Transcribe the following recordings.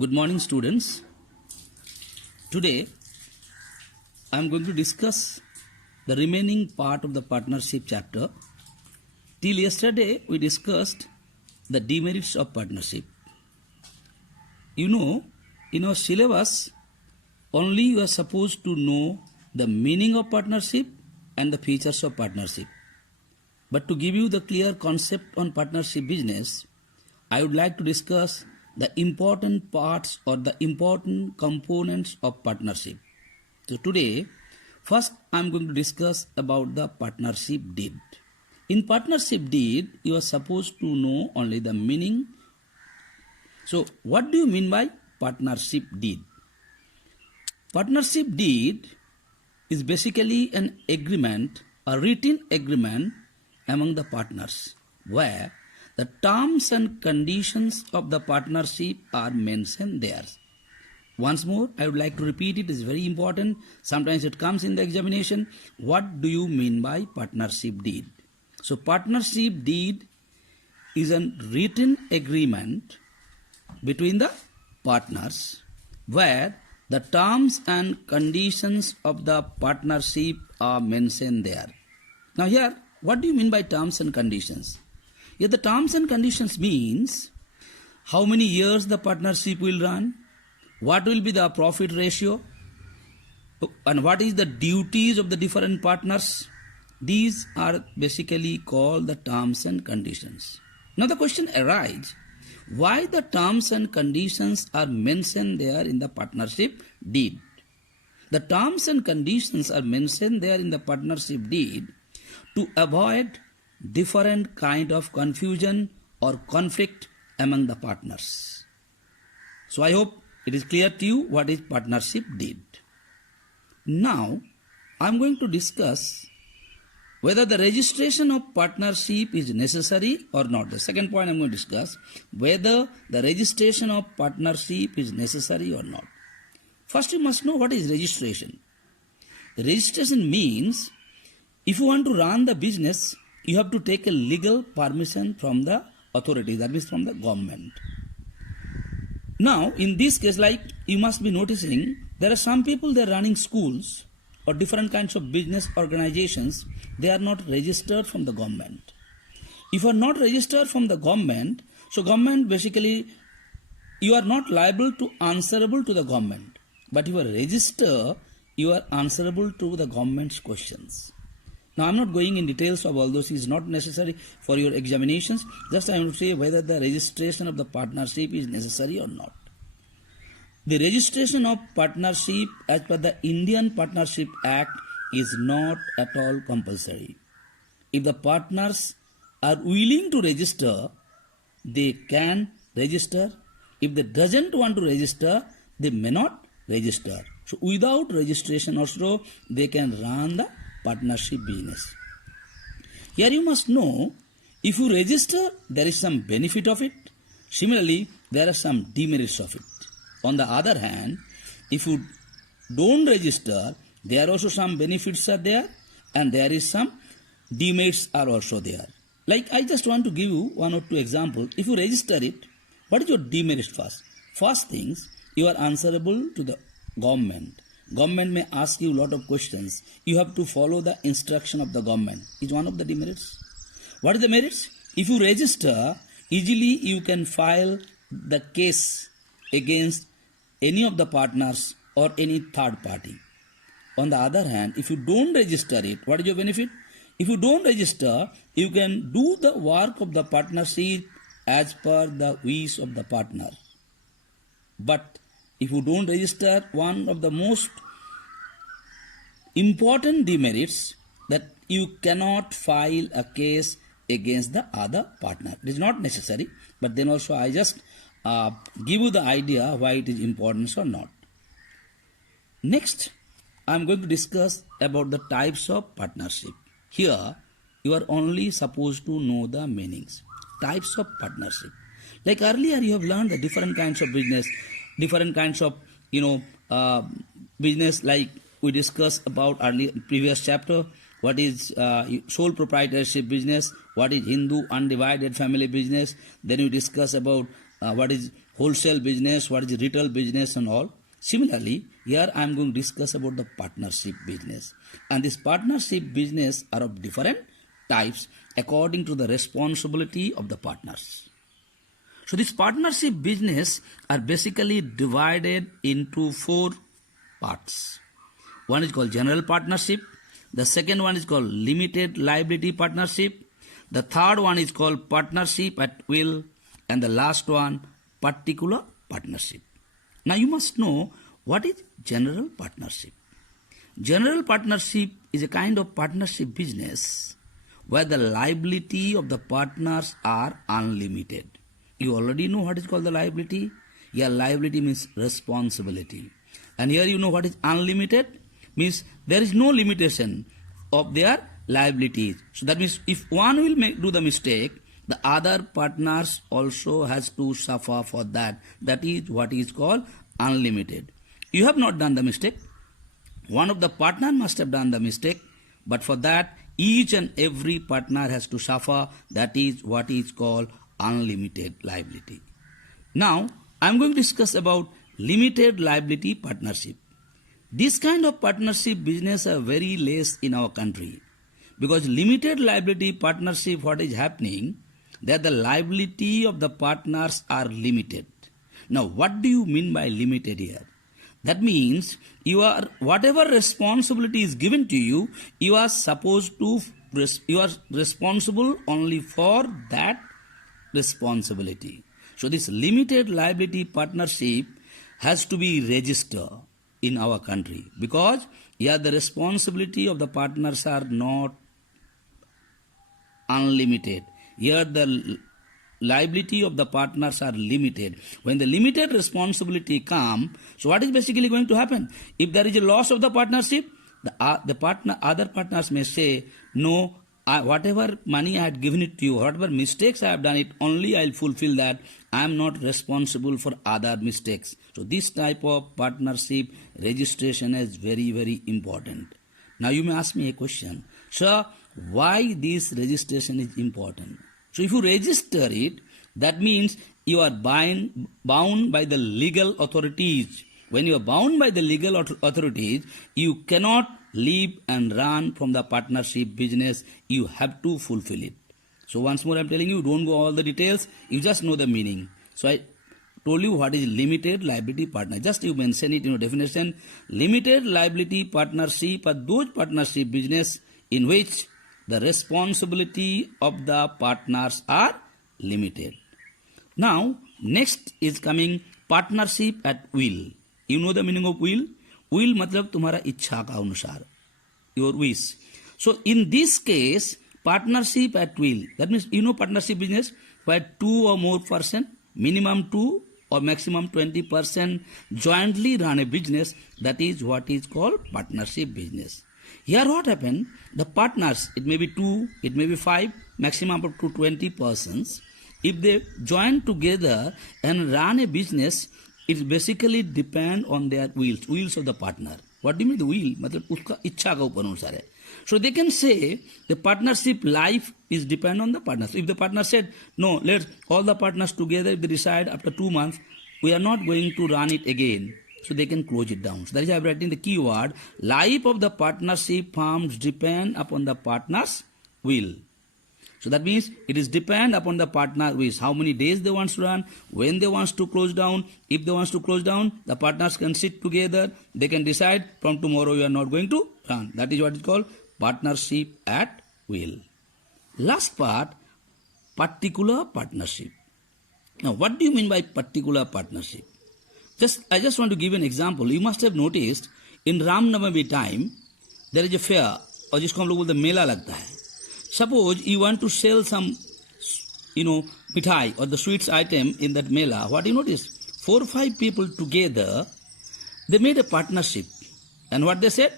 Good morning, students. Today, I am going to discuss the remaining part of the partnership chapter. Till yesterday, we discussed the demerits of partnership. You know, in our syllabus, only you are supposed to know the meaning of partnership and the features of partnership. But to give you the clear concept on partnership business, I would like to discuss the important parts or the important components of partnership. So today, first I am going to discuss about the partnership deed. In partnership deed, you are supposed to know only the meaning. So what do you mean by partnership deed? Partnership deed is basically an agreement, a written agreement among the partners, where the terms and conditions of the partnership are mentioned there. Once more, I would like to repeat it. It's very important. Sometimes it comes in the examination. What do you mean by partnership deed? So partnership deed is a written agreement between the partners where the terms and conditions of the partnership are mentioned there. Now here, what do you mean by terms and conditions? Here the terms and conditions means how many years the partnership will run, what will be the profit ratio, and what is the duties of the different partners. These are basically called the terms and conditions. Now the question arises, why the terms and conditions are mentioned there in the partnership deed? The terms and conditions are mentioned there in the partnership deed to avoid different kind of confusion or conflict among the partners. So I hope it is clear to you what is partnership deed. Now I am going to discuss whether the registration of partnership is necessary or not. The second point I am going to discuss whether the registration of partnership is necessary or not. First you must know what is registration. Registration means if you want to run the business, you have to take a legal permission from the authority, that means from the government. Now, in this case, like you must be noticing, there are some people, they are running schools or different kinds of business organizations, they are not registered from the government. If you are not registered from the government, so government basically, you are not liable to answerable to the government. But if you are registered, you are answerable to the government's questions. Now, I am not going in details of all those. It is not necessary for your examinations. Just I want to say whether the registration of the partnership is necessary or not. The registration of partnership as per the Indian Partnership Act is not at all compulsory. If the partners are willing to register, they can register. If they doesn't want to register, they may not register. So without registration also, they can run the partnership business. Here you must know, if you register, there is some benefit of it. Similarly, there are some demerits of it. On the other hand, if you don't register, there are also some benefits are there and there is some demerits are also there. Like I just want to give you one or two examples. If you register it, what is your demerit first? First things, you are answerable to the government. Government may ask you a lot of questions. You have to follow the instruction of the government. Is one of the demerits. What is the merits? If you register, easily you can file the case against any of the partners or any third party. On the other hand, if you don't register it, what is your benefit? If you don't register, you can do the work of the partnership as per the wish of the partner. But if you don't register, one of the most important demerits that you cannot file a case against the other partner. It is not necessary, but then also I just give you the idea why it is important or not. Next, I am going to discuss about the types of partnership. Here, you are only supposed to know the meanings. Types of partnership. Like earlier, you have learned the different kinds of business, different kinds of business, like we discussed about previous chapter. What is sole proprietorship business? What is Hindu undivided family business? Then we discuss about what is wholesale business, what is retail business and all. Similarly, here I am going to discuss about the partnership business. And this partnership business are of different types according to the responsibility of the partners. So this partnership business are basically divided into 4 parts. One is called general partnership. The second one is called limited liability partnership. The third one is called partnership at will. And the last one, particular partnership. Now you must know what is general partnership. General partnership is a kind of partnership business where the liability of the partners are unlimited. You already know what is called the liability. Here liability means responsibility. And here you know what is unlimited, means there is no limitation of their liabilities. So that means if one will do the mistake, the other partners also has to suffer for that. That is what is called unlimited. You have not done the mistake. One of the partner must have done the mistake, but for that each and every partner has to suffer. That is what is called unlimited liability. Now I am going to discuss about limited liability partnership. This kind of partnership business are very less in our country, because limited liability partnership, what is happening, that the liability of the partners are limited. Now what do you mean by limited here? That means you are, whatever responsibility is given to you, you are supposed to, you are responsible only for that responsibility. So this limited liability partnership has to be registered in our country, because here the responsibility of the partners are not unlimited. Here the liability of the partners are limited. When the limited responsibility come, so what is basically going to happen? If there is a loss of the partnership, other partners may say, no, whatever money I had given it to you, whatever mistakes I have done, it only I will fulfill that. I am not responsible for other mistakes. So this type of partnership registration is very, very important. Now you may ask me a question, sir, why this registration is important? So if you register it, that means you are bound by the legal authorities. When you are bound by the legal authorities, you cannot leave and run from the partnership business. You have to fulfill it. So once more I am telling you, don't go all the details, you just know the meaning. So I told you what is limited liability partner. Just you mention it in your definition. Limited liability partnership are those partnership business in which the responsibility of the partners are limited. Now next is coming partnership at will. You know the meaning of will? Will मतलब तुम्हारा इच्छा का अनुसार, your wish. So in this case, partnership at will, that means you know partnership business where 2 or more person, minimum 2 or maximum 20% jointly run a business. That is what is called partnership business. Here what happened? The partners, it may be 2, it may be 5, maximum up to 20 persons. If they join together and run a business, it basically depend on their wills of the partner. What do you mean the will? मतलब उसका इच्छा का ऊपर अनुसार है. So they can say the partnership life is depend on the partners. If the partner said, no, let's all the partners together, if they decide after 2 months, we are not going to run it again, so they can close it down. So that is why I have written the keyword, life of the partnership firms depend upon the partner's will. So that means it is depend upon the partner wish, how many days they want to run, when they want to close down. If they want to close down, the partners can sit together, they can decide from tomorrow we are not going to run. That is what is called partnership at will. Last part, particular partnership. Now what do you mean by particular partnership? I just want to give an example. You must have noticed in Ram Navami time there is a fair, और जिसको हम लोग बोलते हैं मेला लगता है. Suppose you want to sell some, mithai or the sweets item in that mela. What you notice? 4 or 5 people together, they made a partnership. And what they said?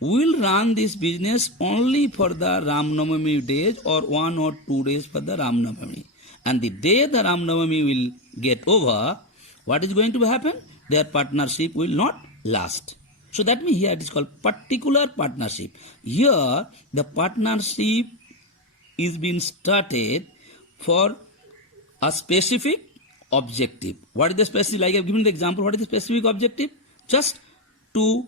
We will run this business only for the Ram Navami days or 1 or 2 days for the Ram Navami. And the day the Ram Navami will get over, what is going to happen? Their partnership will not last. So that means here it is called particular partnership. Here the partnership is being started for a specific objective. What is the specific? Like I've given the example. What is the specific objective? Just to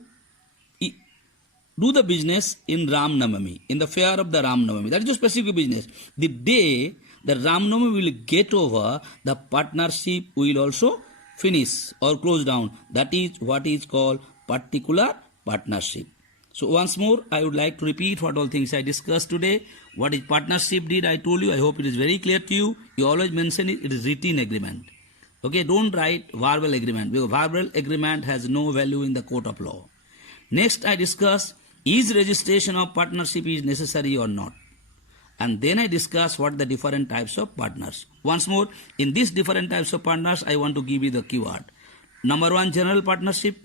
do the business in Ram Navami, in the fair of the Ram Navami. That is the specific business. The day the Ram Navami will get over, the partnership will also finish or close down. That is what is called particular partnership. So once more, I would like to repeat what all things I discussed today. What is partnership did I told you. I hope it is very clear to you. You always mention it. It is written agreement. Okay, don't write verbal agreement, because verbal agreement has no value in the court of law. Next, I discuss is registration of partnership is necessary or not. And then I discuss what the different types of partners. Once more, in these different types of partners, I want to give you the keyword. Number one, general partnership.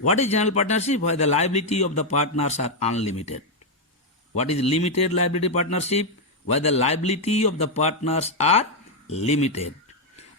What is general partnership? Where the liability of the partners are unlimited. What is limited liability partnership? Where the liability of the partners are limited.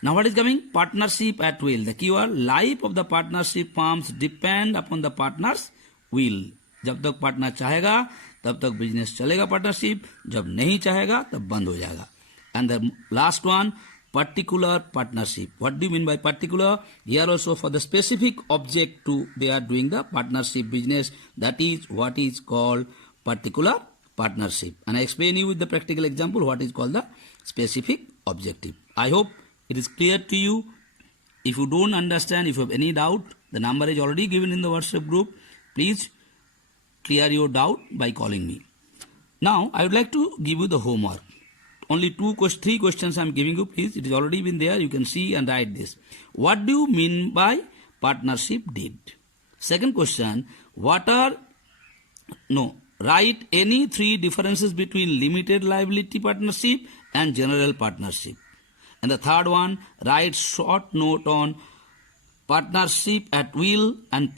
Now what is coming? Partnership at will. The keyword, life of the partnership firms depend upon the partner's will. जब तक partner चाहेगा तब तक business चलेगा partnership, जब नहीं चाहेगा तब बंद हो जाएगा. And the last one, particular partnership. What do you mean by particular? Here also for the specific object to they are doing the partnership business. That is what is called particular partnership. And I explain you with the practical example what is called the specific objective. I hope it is clear to you. If you don't understand, if you have any doubt, the number is already given in the WhatsApp group. Please clear your doubt by calling me. Now I would like to give you the homework. Only three questions I am giving you, please. It is already been there. You can see and write this. What do you mean by partnership deed? Second question, write any three differences between limited liability partnership and general partnership. And the third one, write short note on partnership at will and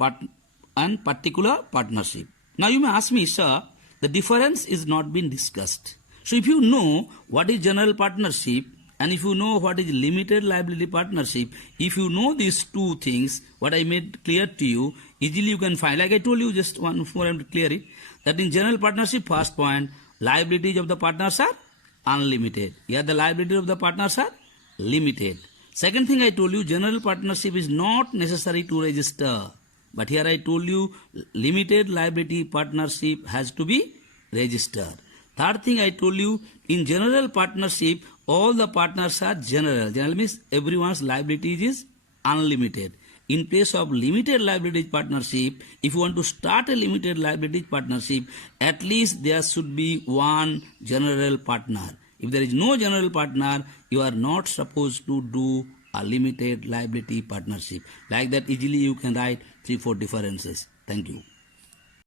particular partnership. Now you may ask me, sir, the difference is not been discussed. So if you know what is general partnership and if you know what is limited liability partnership, if you know these two things, what I made clear to you, easily you can find. Like I told you, just one more time to clear it, that in general partnership, first point, liabilities of the partners are unlimited. Here the liabilities of the partners are limited. Second thing I told you, general partnership is not necessary to register. But here I told you, limited liability partnership has to be registered. Third thing I told you, in general partnership, all the partners are general. General means everyone's liability is unlimited. In place of limited liability partnership, if you want to start a limited liability partnership, at least there should be one general partner. If there is no general partner, you are not supposed to do a limited liability partnership. Like that, easily you can write 3-4 differences. Thank you.